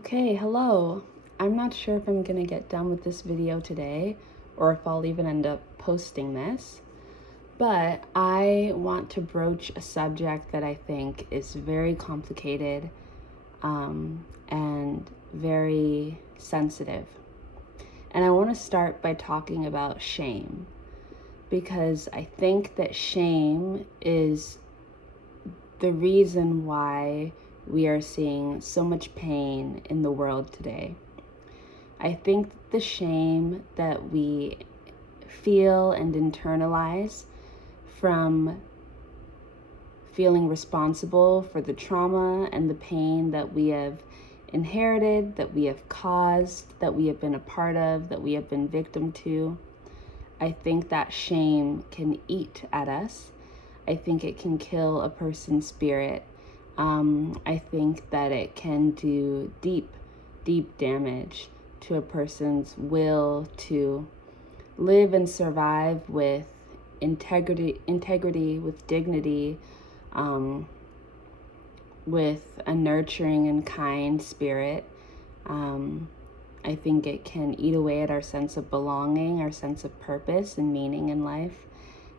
Okay, hello. I'm not sure if I'm gonna get done with this video today or if I'll even end up posting this, but I want to broach a subject that I think is very complicated and very sensitive. And I want to start by talking about shame because I think that shame is the reason why we are seeing so much pain in the world today. I think the shame that we feel and internalize from feeling responsible for the trauma and the pain that we have inherited, that we have caused, that we have been a part of, that we have been victim to, I think that shame can eat at us. I think it can kill a person's spirit. I think that it can do deep, deep damage to a person's will to live and survive with integrity, with dignity, with a nurturing and kind spirit. I think it can eat away at our sense of belonging, our sense of purpose and meaning in life.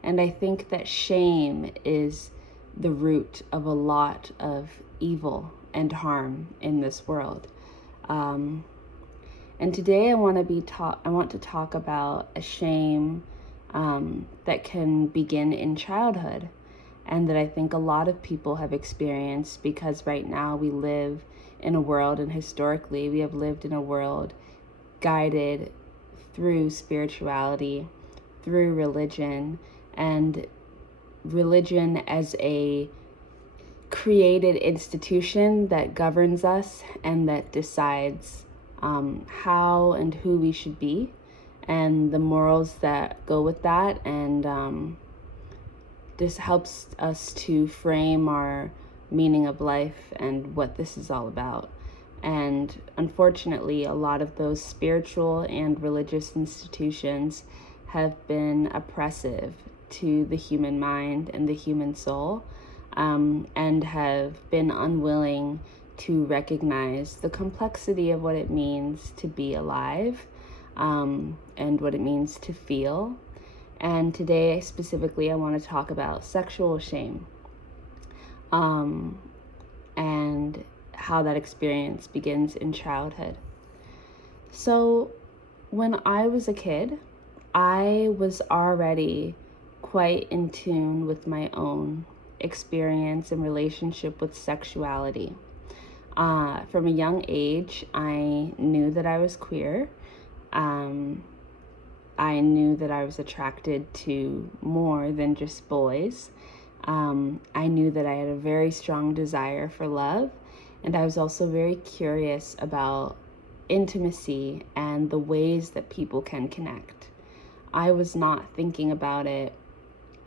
And I think that shame is the root of a lot of evil and harm in this world. And today I want to talk about a shame that can begin in childhood, and that I think a lot of people have experienced because right now we live in a world, and historically we have lived in a world guided through spirituality, through religion, and religion as a created institution that governs us and that decides how and who we should be and the morals that go with that. And this helps us to frame our meaning of life and what this is all about. And unfortunately, a lot of those spiritual and religious institutions have been oppressive to the human mind and the human soul, and have been unwilling to recognize the complexity of what it means to be alive, and what it means to feel. And today, specifically, I want to talk about sexual shame, and how that experience begins in childhood. So, when I was a kid, I was already quite in tune with my own experience and relationship with sexuality. From a young age, I knew that I was queer. I knew that I was attracted to more than just boys. I knew that I had a very strong desire for love, and I was also very curious about intimacy and the ways that people can connect. I was not thinking about it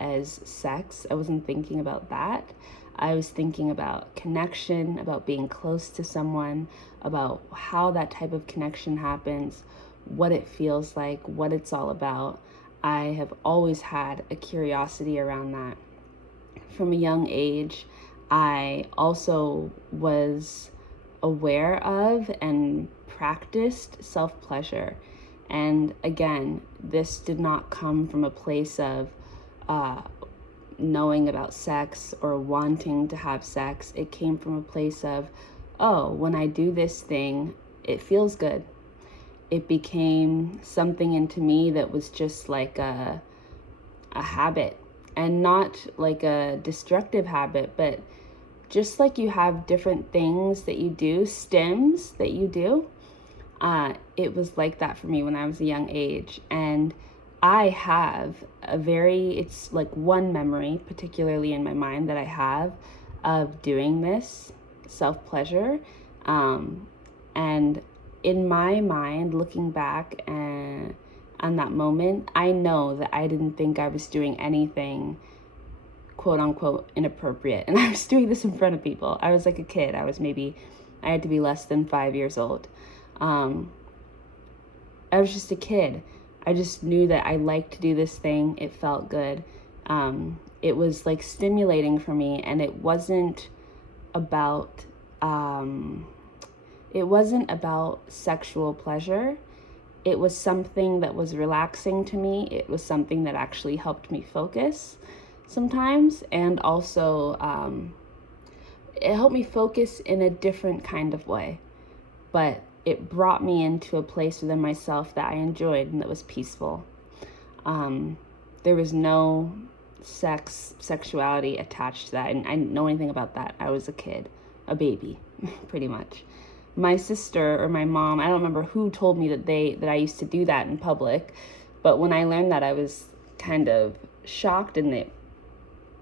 as sex. I wasn't thinking about that. I was thinking about connection, about being close to someone, about how that type of connection happens, what it feels like, what it's all about. I have always had a curiosity around that. From a young age, I also was aware of and practiced self-pleasure. And again, this did not come from a place of knowing about sex or wanting to have sex. It came from a place of, oh, when I do this thing, it feels good. It became something into me that was just like a habit, and not like a destructive habit, but just like you have different things that you do, stems that you do. It was like that for me when I was a young age. And I have it's like one memory, particularly in my mind, that I have of doing this self-pleasure. And in my mind, looking back and on that moment, I know that I didn't think I was doing anything quote unquote inappropriate. And I was doing this in front of people. I was like a kid. I had to be less than 5 years old. I was just a kid. I just knew that I liked to do this thing. It felt good. It was like stimulating for me, and it wasn't about it wasn't about sexual pleasure. It was something that was relaxing to me. It was something that actually helped me focus sometimes, and also it helped me focus in a different kind of way. But it brought me into a place within myself that I enjoyed and that was peaceful. There was no sexuality attached to that. And I didn't know anything about that. I was a kid, a baby, pretty much. My sister or my mom, I don't remember who told me that I used to do that in public, but when I learned that, I was kind of shocked, and it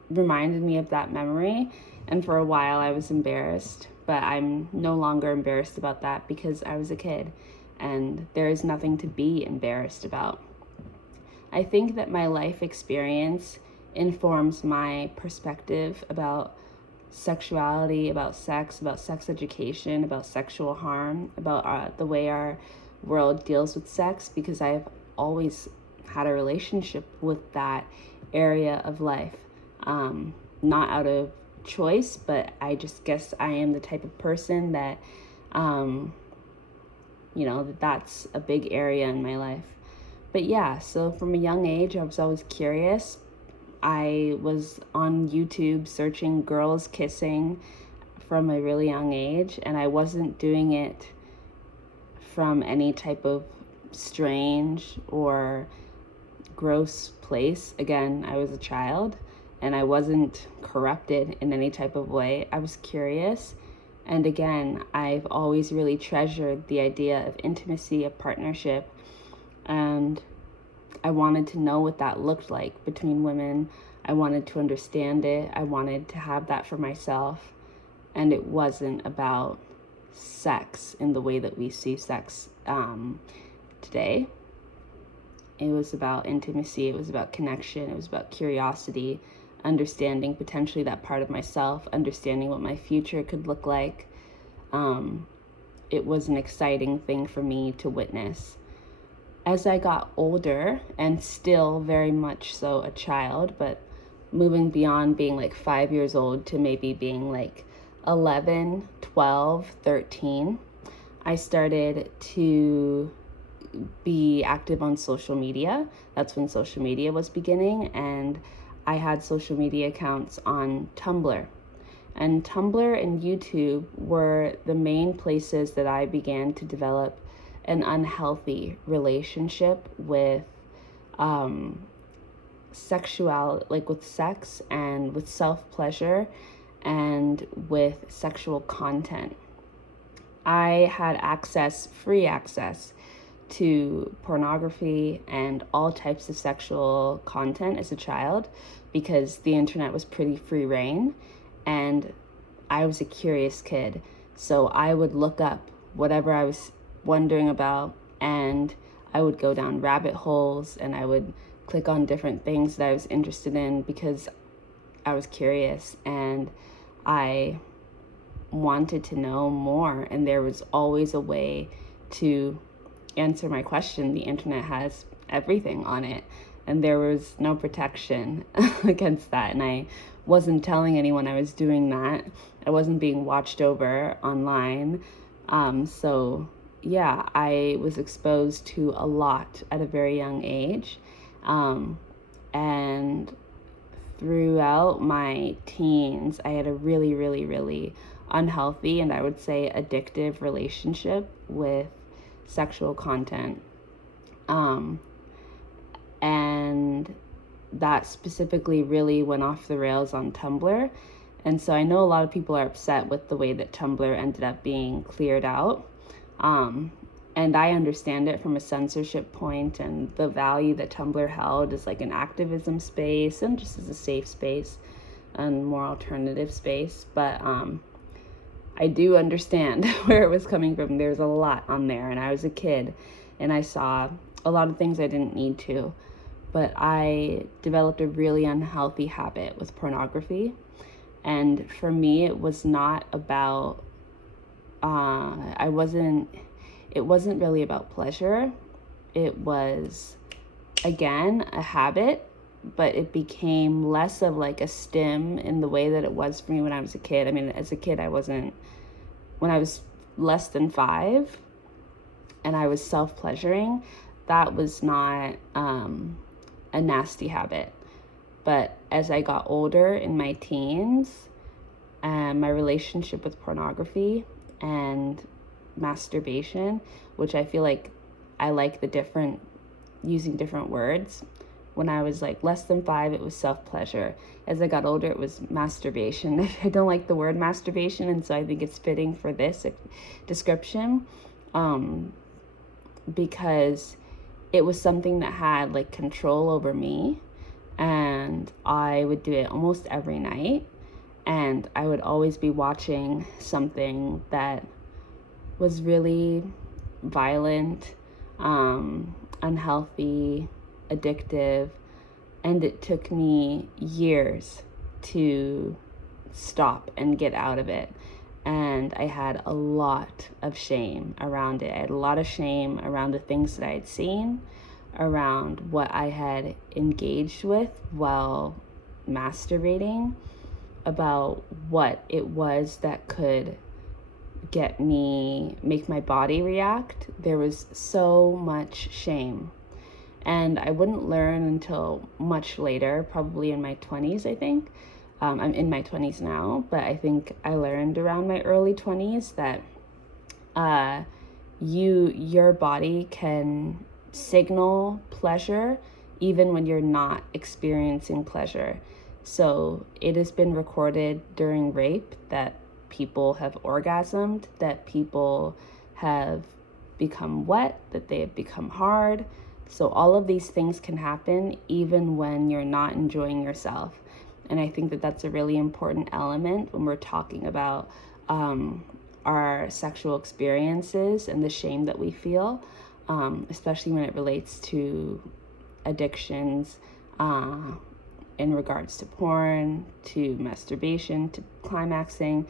reminded me of that memory. And for a while I was embarrassed, but I'm no longer embarrassed about that because I was a kid and there is nothing to be embarrassed about. I think that my life experience informs my perspective about sexuality, about sex education, about sexual harm, about the way our world deals with sex, because I've always had a relationship with that area of life. Not out of choice, but I just guess I am the type of person that, that's a big area in my life. But yeah, so from a young age, I was always curious. I was on YouTube searching girls kissing from a really young age, and I wasn't doing it from any type of strange or gross place. Again, I was a child and I wasn't corrupted in any type of way. I was curious. And again, I've always really treasured the idea of intimacy, of partnership, and I wanted to know what that looked like between women. I wanted to understand it. I wanted to have that for myself. And it wasn't about sex in the way that we see sex today. It was about intimacy. It was about connection. It was about curiosity, understanding potentially that part of myself, understanding what my future could look like. It was an exciting thing for me to witness. As I got older, and still very much so a child, but moving beyond being like 5 years old to maybe being like 11, 12, 13, I started to be active on social media. That's when social media was beginning, and I had social media accounts on Tumblr. And Tumblr and YouTube were the main places that I began to develop an unhealthy relationship with sexuality, like with sex and with self-pleasure and with sexual content. I had free access to pornography and all types of sexual content as a child because the internet was pretty free reign, and I was a curious kid. So I would look up whatever I was wondering about, and I would go down rabbit holes and I would click on different things that I was interested in because I was curious and I wanted to know more, and there was always a way to answer my question. The internet has everything on it, and there was no protection against that, and I wasn't telling anyone I was doing that. I wasn't being watched over online. So yeah, I was exposed to a lot at a very young age. And throughout my teens, I had a really, really, really unhealthy and I would say addictive relationship with sexual content. And that specifically really went off the rails on Tumblr. And so I know a lot of people are upset with the way that Tumblr ended up being cleared out. And I understand it from a censorship point, and the value that Tumblr held as like an activism space and just as a safe space and more alternative space. But I do understand where it was coming from. There's a lot on there, and I was a kid and I saw a lot of things I didn't need to. But I developed a really unhealthy habit with pornography. And for me, it was not about, it wasn't really about pleasure. It was, again, a habit, but it became less of like a stim in the way that it was for me when I was a kid. I mean, as a kid, when I was less than 5 and I was self-pleasuring, that was not a nasty habit. But as I got older in my teens, my relationship with pornography and masturbation, which I feel like I like using different words. When I was like less than 5, it was self-pleasure. As I got older, it was masturbation. I don't like the word masturbation, and so I think it's fitting for this description, because it was something that had like control over me, and I would do it almost every night, and I would always be watching something that was really violent, unhealthy, addictive, and it took me years to stop and get out of it. And I had a lot of shame around it. I had a lot of shame around the things that I had seen, around what I had engaged with while masturbating, about what it was that could make my body react. There was so much shame. And I wouldn't learn until much later, probably in my 20s, I think. I'm in my 20s now, but I think I learned around my early 20s that your body can signal pleasure even when you're not experiencing pleasure. So it has been recorded during rape that people have orgasmed, that people have become wet, that they have become hard. So all of these things can happen even when you're not enjoying yourself. And I think that that's a really important element when we're talking about our sexual experiences and the shame that we feel, especially when it relates to addictions, in regards to porn, to masturbation, to climaxing,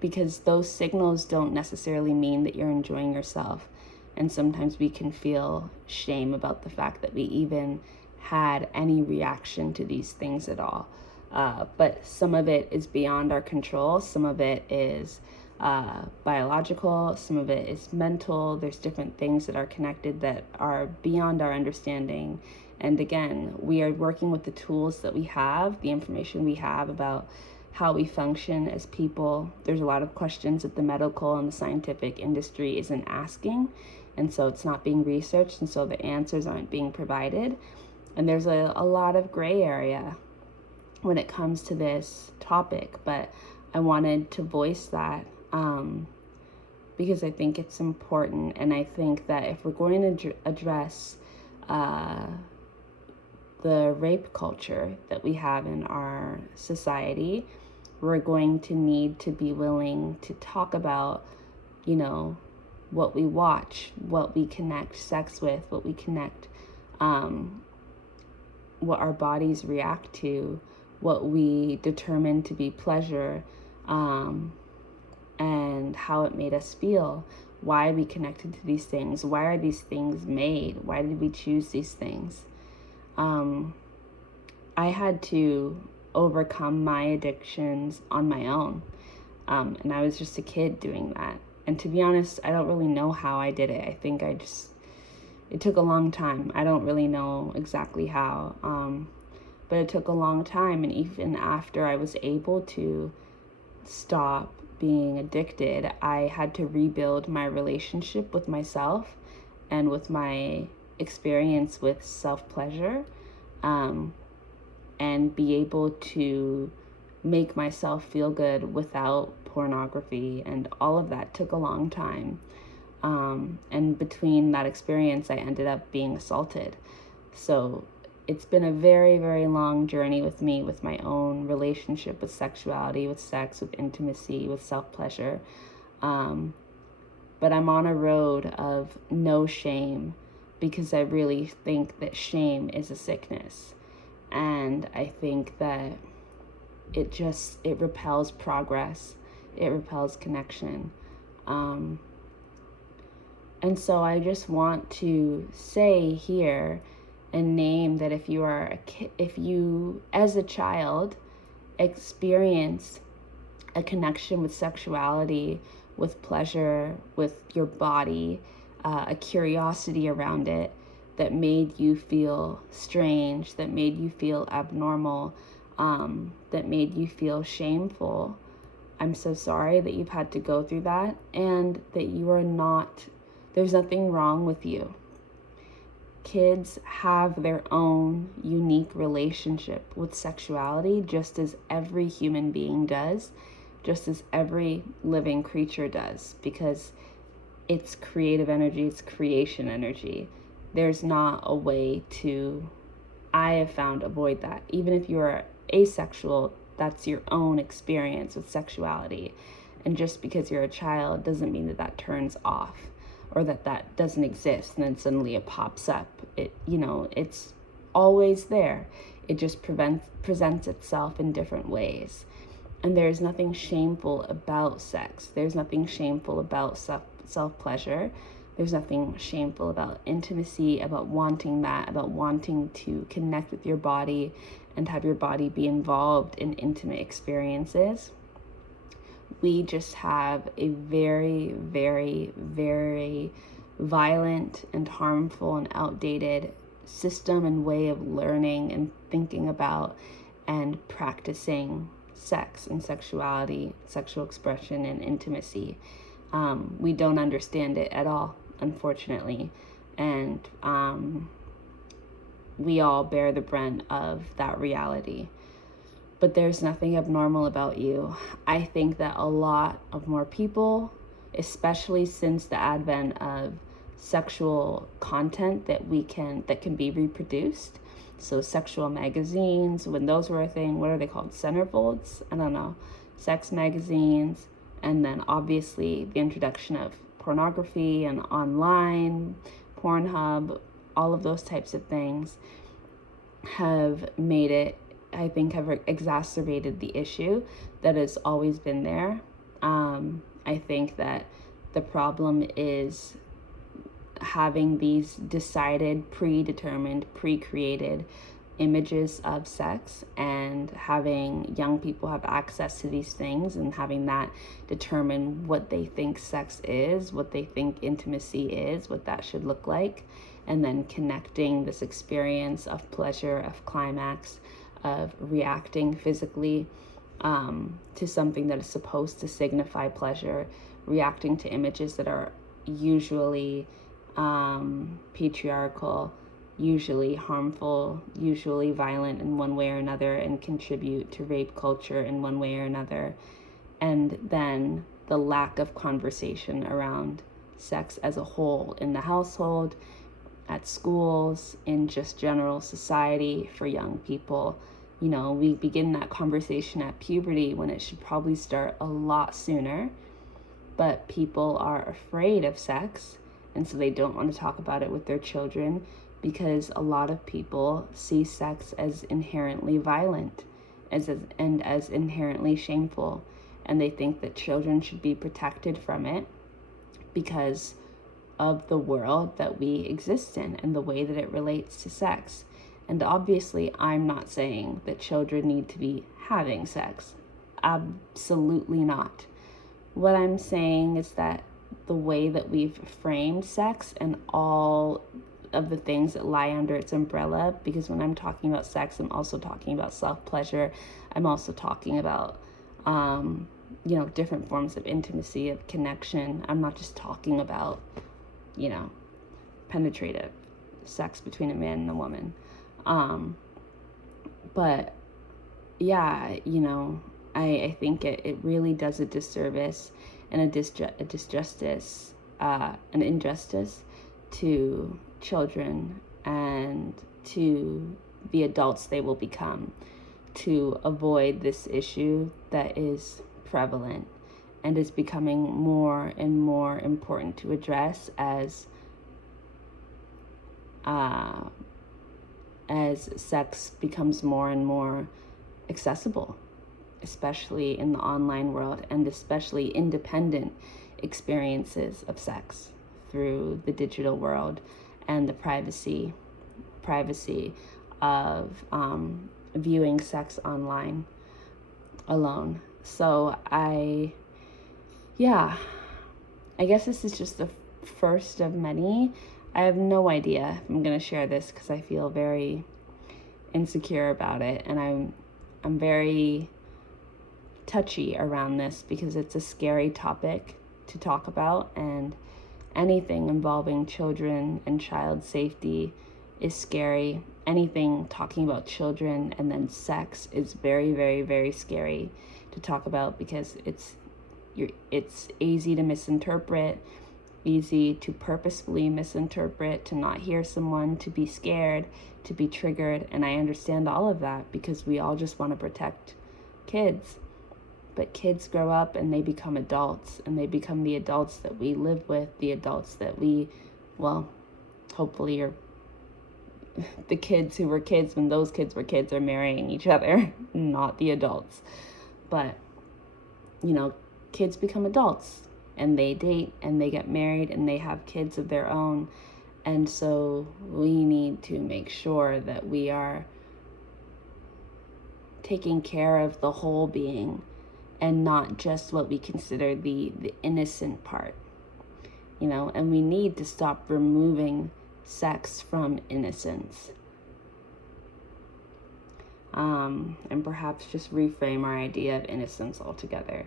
because those signals don't necessarily mean that you're enjoying yourself. And sometimes we can feel shame about the fact that we even had any reaction to these things at all. But some of it is beyond our control. Some of it is biological. Some of it is mental. There's different things that are connected that are beyond our understanding. And again, we are working with the tools that we have, the information we have about how we function as people. There's a lot of questions that the medical and the scientific industry isn't asking, and so it's not being researched, and so the answers aren't being provided. And there's a lot of gray area when it comes to this topic, but I wanted to voice that because I think it's important, and I think that if we're going to address the rape culture that we have in our society, we're going to need to be willing to talk about, what we watch, what we connect sex with, what we connect, what our bodies react to, what we determine to be pleasure, and how it made us feel, why we connected to these things, why are these things made, why did we choose these things. I had to overcome my addictions on my own, and I was just a kid doing that. And to be honest, I don't really know how I did it. I think it took a long time. I don't really know exactly how, but it took a long time. And even after I was able to stop being addicted, I had to rebuild my relationship with myself and with my experience with self-pleasure, and be able to make myself feel good without pornography, and all of that took a long time. And between that experience, I ended up being assaulted. So it's been a very, very long journey with me, with my own relationship with sexuality, with sex, with intimacy, with self-pleasure. But I'm on a road of no shame, because I really think that shame is a sickness. And I think that it repels progress. It repels connection. And so I just want to say here and name that if you as a child experience a connection with sexuality with pleasure, with your body, a curiosity around it that made you feel strange, that made you feel abnormal, that made you feel shameful. I'm so sorry that you've had to go through that, and that you are not, there's nothing wrong with you. Kids have their own unique relationship with sexuality, just as every human being does, just as every living creature does, because it's creative energy, it's creation energy. There's not a way to, I have found, avoid that. Even if you are asexual, that's your own experience with sexuality. And just because you're a child doesn't mean that that turns off, or that that doesn't exist and then suddenly it pops up. It's always there. It just presents itself in different ways. And there's nothing shameful about sex. There's nothing shameful about self-pleasure. There's nothing shameful about intimacy, about wanting that, about wanting to connect with your body and have your body be involved in intimate experiences. We just have a very, very, very violent and harmful and outdated system and way of learning and thinking about and practicing sex and sexuality, sexual expression and intimacy. We don't understand it at all, unfortunately. And we all bear the brunt of that reality. But there's nothing abnormal about you. I think that a lot of more people, especially since the advent of sexual content that can be reproduced. So sexual magazines, when those were a thing, what are they called? Centerfolds? I don't know. Sex magazines. And then obviously the introduction of pornography and online, Pornhub, all of those types of things have made it, I think, have exacerbated the issue that has always been there. I think that the problem is having these decided, predetermined, pre-created images of sex, and having young people have access to these things and having that determine what they think sex is, what they think intimacy is, what that should look like, and then connecting this experience of pleasure, of climax, of reacting physically to something that is supposed to signify pleasure, reacting to images that are usually patriarchal, usually harmful, usually violent in one way or another, and contribute to rape culture in one way or another. And then the lack of conversation around sex as a whole in the household, at schools, in just general society for young people. We begin that conversation at puberty when it should probably start a lot sooner, but people are afraid of sex, and so they don't want to talk about it with their children, because a lot of people see sex as inherently violent and as inherently shameful, and they think that children should be protected from it because of the world that we exist in and the way that it relates to sex. And obviously, I'm not saying that children need to be having sex. Absolutely not. What I'm saying is that the way that we've framed sex and all of the things that lie under its umbrella, because when I'm talking about sex, I'm also talking about self-pleasure. I'm also talking about, different forms of intimacy, of connection. I'm not just talking about, penetrative sex between a man and a woman. But yeah, I think it really does a disservice and a disjustice, an injustice to children and to the adults they will become, to avoid this issue that is prevalent and is becoming more and more important to address as sex becomes more and more accessible, especially in the online world, and especially independent experiences of sex through the digital world and the privacy of viewing sex online alone. So I guess this is just the first of many. I have no idea if I'm going to share this because I feel very insecure about it, and I'm very touchy around this because it's a scary topic to talk about, and anything involving children and child safety is scary. Anything talking about children and then sex is very, very, very scary to talk about because it's easy to misinterpret, easy to purposefully misinterpret, to not hear someone, to be scared, to be triggered. And I understand all of that because we all just want to protect kids. But kids grow up and they become adults, and they become the adults that we live with, the adults that we, well, hopefully are the kids who were kids when those kids were kids are marrying each other, not the adults. But, kids become adults and they date and they get married and they have kids of their own. And so we need to make sure that we are taking care of the whole being and not just what we consider the innocent part, and we need to stop removing sex from innocence. And perhaps just reframe our idea of innocence altogether.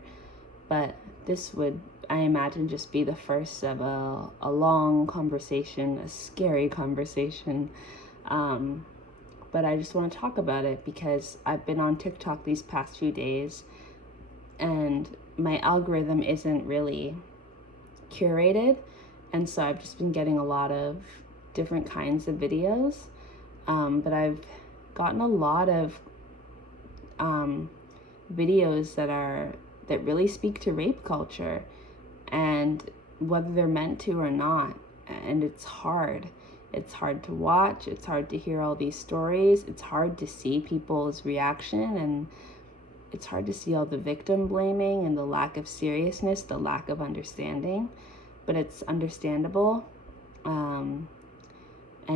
But this would, I imagine, just be the first of a long conversation, a scary conversation. But I just want to talk about it because I've been on TikTok these past few days, and my algorithm isn't really curated. And so I've just been getting a lot of different kinds of videos. But I've gotten a lot of videos that really speak to rape culture, and whether they're meant to or not. And it's hard. It's hard to watch. It's hard to hear all these stories. It's hard to see people's reaction, and it's hard to see all the victim blaming and the lack of seriousness, the lack of understanding. But it's understandable. And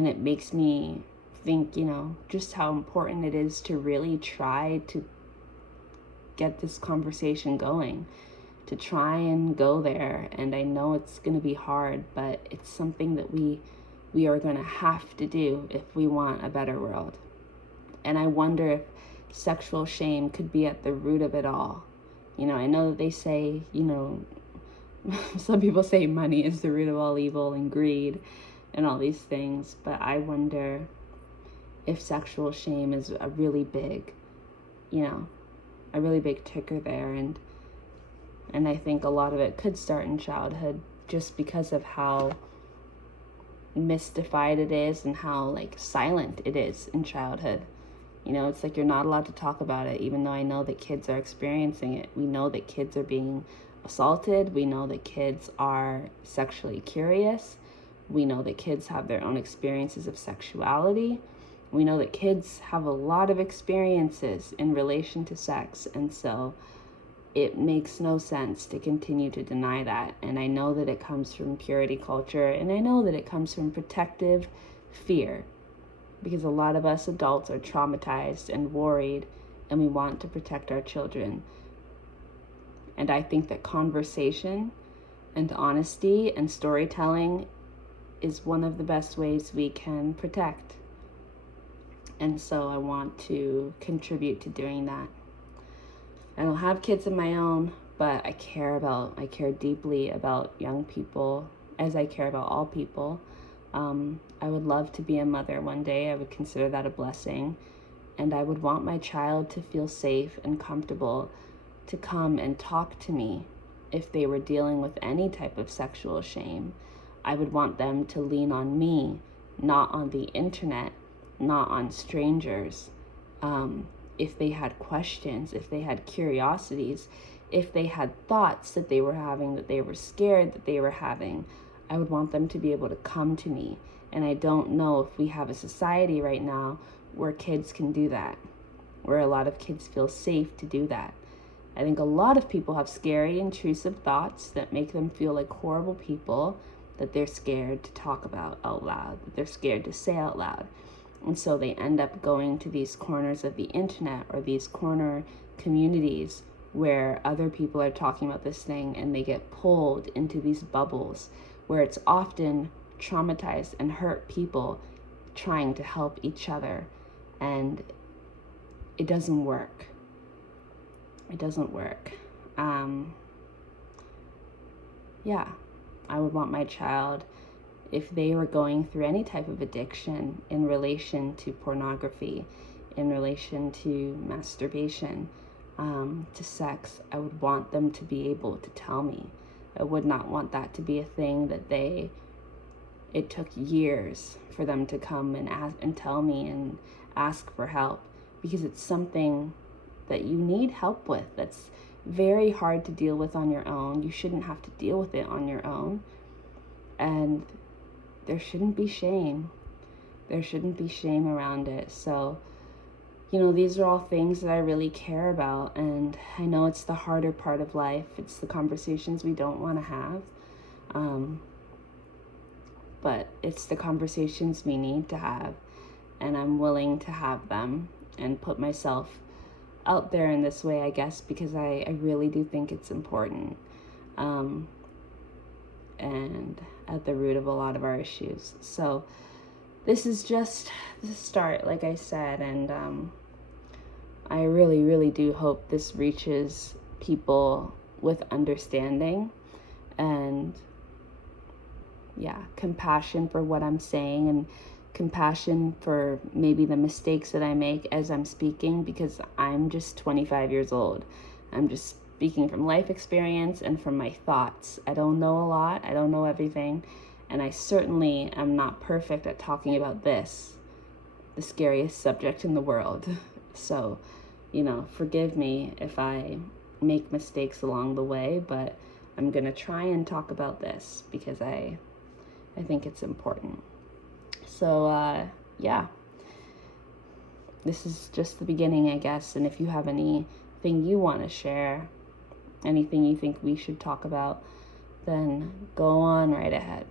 it makes me think, just how important it is to really try to get this conversation going, to try and go there. And I know it's going to be hard, but it's something that we are going to have to do if we want a better world. And I wonder if sexual shame could be at the root of it all. I know that they say, some people say money is the root of all evil and greed and all these things, but I wonder if sexual shame is a really big ticker there. And I think a lot of it could start in childhood just because of how mystified it is and how silent it is in childhood. It's like you're not allowed to talk about it, even though I know that kids are experiencing it. We know that kids are being assaulted. We know that kids are sexually curious. We know that kids have their own experiences of sexuality. We know that kids have a lot of experiences in relation to sex. And so it makes no sense to continue to deny that. And I know that it comes from purity culture, and I know that it comes from protective fear, because a lot of us adults are traumatized and worried, and we want to protect our children. And I think that conversation and honesty and storytelling is one of the best ways we can protect. And so I want to contribute to doing that. I don't have kids of my own, but I care deeply about young people, as I care about all people. I would love to be a mother one day. I would consider that a blessing. And I would want my child to feel safe and comfortable to come and talk to me if they were dealing with any type of sexual shame. I would want them to lean on me, not on the internet, not on strangers. If they had questions, if they had curiosities, if they had thoughts that they were having, that they were scared that they were having, I would want them to be able to come to me. And I don't know if we have a society right now where kids can do that, where a lot of kids feel safe to do that. I think a lot of people have scary, intrusive thoughts that make them feel like horrible people that they're scared to talk about out loud, that they're scared to say out loud. And so they end up going to these corners of the internet or these corner communities where other people are talking about this thing and they get pulled into these bubbles where it's often traumatized and hurt people trying to help each other, and it doesn't work. It doesn't work. Yeah, I would want my child, if they were going through any type of addiction in relation to pornography, in relation to masturbation, to sex, I would want them to be able to tell me. I would not want that to be a thing that it took years for them to come and ask and tell me and ask for help, because it's something that you need help with. That's very hard to deal with on your own. You shouldn't have to deal with it on your own. And there shouldn't be shame. There shouldn't be shame around it. So, these are all things that I really care about. And I know it's the harder part of life. It's the conversations we don't want to have. But it's the conversations we need to have. And I'm willing to have them and put myself out there in this way, I guess, because I really do think it's important. And at the root of a lot of our issues. So this is just the start, like I said, and I really, really do hope this reaches people with understanding and, compassion for what I'm saying, and compassion for maybe the mistakes that I make as I'm speaking, because I'm just 25 years old. I'm just speaking from life experience and from my thoughts. I don't know a lot. I don't know everything. And I certainly am not perfect at talking about this, the scariest subject in the world. So, forgive me if I make mistakes along the way, but I'm going to try and talk about this because I think it's important. So, this is just the beginning, I guess. And if you have anything you want to share, anything you think we should talk about, then go on right ahead.